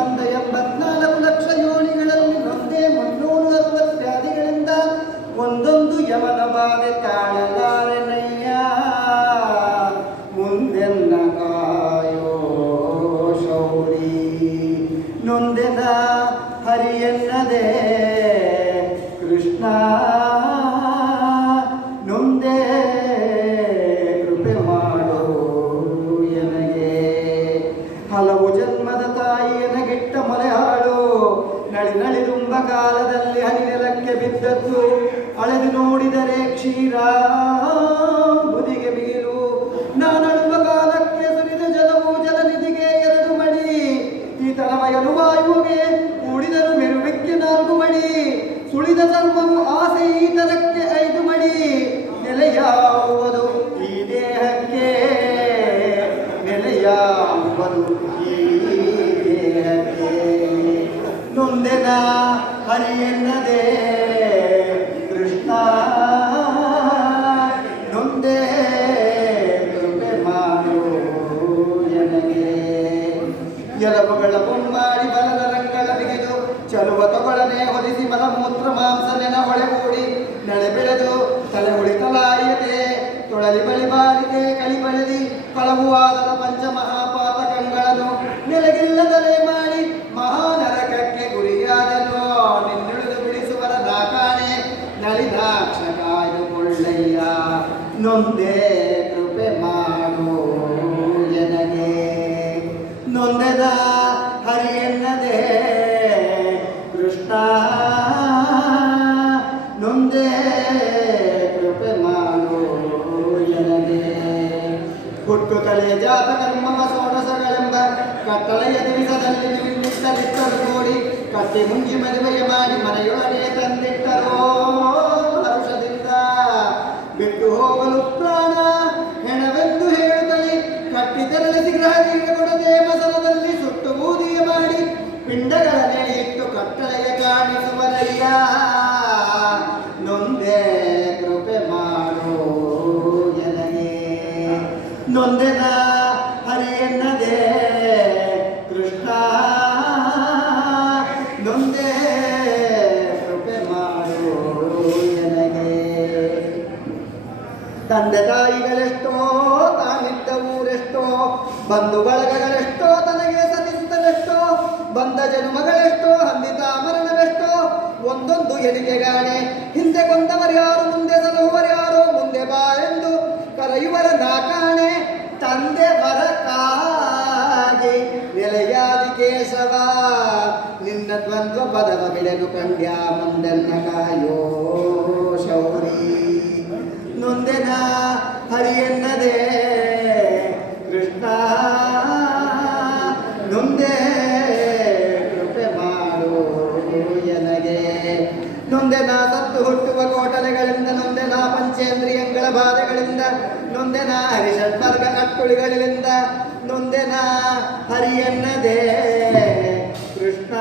ಬಂದ 84 ಲಕ್ಷ ಯೋನಿಗಳಲ್ಲಿ ಒಂದೇ 360 ವ್ಯಾಧಿಗಳಿಂದ ಒಂದೊಂದು ಯಮನ ಬಾಧೆ ತಾಳಲಾರೆನಯ್ಯ. ಮುಂದೆನ್ನ ಕಾಯೋ ಶೌರಿ ನೊಂದೆನ ಹರಿಯನ್ನದೇ ಕೃಷ್ಣ ನೊಂದೇ ಕೃಪೆ ಮಾಡೋ ಎನಗೆ. ಹಲವು ಜನ್ಮದ ತಾಯಿ ಎನಗೆಟ್ಟ ಮೊಲೆಹಾಳು ನಳಿದುಂಬ ಕಾಲದಲ್ಲಿ ಹನಿನೆಲಕ್ಕೆ ಬಿದ್ದದ್ದು ಅಳೆದು ನೋಡಿದರೆ ಕ್ಷೀರ ಬುದಿಗೆ ಬೀರು. ನಾನಳುವ ಕಾಲಕ್ಕೆ ಸುರಿದ ಜಲವು ಜಲನಿಧಿಗೆ 2 ಮಡಿ. ಈತನ ಮಯಲು ವಾಯುವಿಗೆ ಕೂಡಿದರು ಮೆರುವೆಕ್ಕೆ 4 ಮಡಿ. ಸುಳಿದ ಚರ್ಮವು ಆಸೆ ಈತರಕ್ಕೆ 5 ಮಡಿ. ನೆಲೆಯಾಗುವುದು ಈ ದೇಹಕ್ಕೆ ನೆಲೆಯಾಗುವುದು ಈ ದೇಹಕ್ಕೆ. ನೊಂದೆನ ಹರಿಯನ್ನದೇ ಕೃಷ್ಣ ನೊಂದೇ ಕೃಪೆ ಮಾಡು ಎನಗೆ. ಎಲಬುಗಳ ಬೊಮ್ಮಾಡಿ ಬಲದ ರಂಗಳ ಬಿಗಿದು ಚಲುವ ತೊಗೊಳನೆ ಹೊಲಿಸಿ ಮಲಮೂತ್ರ ಮಾಂಸ ನೆನ ಹೊಳೆಗೂಡಿ ನೆಳೆ ಬೆಳೆದು ತಲೆ ಉಳಿತಲಾಯತೆ ತೊಳಲಿ ಬಳಿ ಬಾಲಿಗೆ ಕಳಿ ಬಳೆದಿ ಕಳವುವಾದದ ಪಂಚಮಹಾಪಾತಕಗಳನ್ನು ನೆಲೆಗಿಲ್ಲದಲೇ ಮಾಡಿ ಮಹಾನರಕಕ್ಕೆ ಗುರಿಯಾದನು. ನಿನ್ನುಳಿದು ಬಿಡಿಸುವರ ನಾಕಾಣೆ ನಳಿನಾಕ್ಷ ಕಾಯ್ದುಕೊಳ್ಳಯ್ಯ. ನೊಂದೇ ಕೃಪೆ ಮಾಡು ಎನಗೆ. ನೊಂದೆದ ಹರಿಯನ್ನದೇ ಕೃಷ್ಣ ನೊಂದೇ ಕೃಪೆ ಮಾಡು ಎನಗೆ. ಹುಟ್ಟು ತಲೆಯ ಜಾತ ಕರ್ಮವ ಸೋಡಸಗಳೆಂಬ ಕಟ್ಟಳೆಯ ದಿವಸದಲ್ಲಿ ನಿಲ್ಲಿಟ್ಟಲಿಟ್ಟರು ನೋಡಿ ಕಟ್ಟಿ ಮುಂಜಿ ಮದುವೆಯ ಮಾಡಿ ಮನೆಯೊಳಗೆ ತಂದಿಟ್ಟರೋ ಹರುಷದಿಂದ. ಬಿಟ್ಟು ಹೋಗಲು ಪ್ರಾಣ ಹೆಣವೆಂದು ಹೇಳುತ್ತಲೇ ಕಟ್ಟಿ ತೆರಳಿಸಿ ಗೃಹದೀಗ ಕೊಡದೆ ಮಸಲದಲ್ಲಿ ಸುಟ್ಟು ಬೂದಿಯ ಮಾಡಿ ಪಿಂಡಗಳ ನೆನೆಯಿಟ್ಟು ಕಟ್ಟಳೆಯ ಕಾಣಿಸುವರಯ್ಯ. ನೊಂದೇ ಕೃಪೆ ಮಾಡು ಎನಗೆ. ನೊಂದೆನ ಹರಿಯನ್ನದೇ ಕೃಷ್ಣ ನೊಂದೇ ಕೃಪೆ ಮಾಡು ಎನಗೆ. ತಂದೆ ತಾಯಿಗಳೆಷ್ಟೋ ತಾನಿದ್ದ ಊರೆಷ್ಟೋ ಬಂಧು ಬಳಗಗಳೆಷ್ಟೋ ತನಗೆ ಸತಿಸುತ್ತಲೆಷ್ಟೋ ಬಂದ ಜನ್ಮಗಳೆಷ್ಟೋ ಹಂದಿತ ಮರಣವೆಷ್ಟೋ ಒಂದೊಂದು ಎಣಿಕೆಗಾಣೆ. ಹಿಂದೆ ಕೊಂದವರ್ಯಾರು ಮುಂದೆ ಸಲಹುವರ್ಯಾರೋ ಮುಂದೆ ಬಾ ಎಂದು ಕರೆಯುವರ ನಾಕಾಣೆ. ತಂದೆ ವರಕ್ಕಾಗಿ ನೆಲೆಯಾದಿ ಕೇಶವ ನಿನ್ನ ದ್ವಂದ್ವ ಪದವ ಬಿಡಲು ಕಂಡ್ಯ ಮುಂದೆನ್ನ ಕಾಯೋ ಶೌರಿ. ನೊಂದೆನ ಹರಿಯನ್ನದೇ ಕೃಷ್ಣ ನೊಂದೇ ಕೃಪೆ ಮಾಡು ಎನಗೆ. ನೊಂದೆನ ಸತ್ತು ಹುಟ್ಟುವ ಕೋಟಲೆಗಳಿಂದ ನೊಂದೆನ ಪಂಚೇಂದ್ರಿಯಗಳ ಬಾಧೆಗಳಿಂದ ನೊಂದೆನ ಹರಿಷಡ್ವರ್ಗ ಕಟ್ಟುಳಿಗಳಿಂದ ನೊಂದೆನ ಹರಿಯನ್ನದೇ ಕೃಷ್ಣ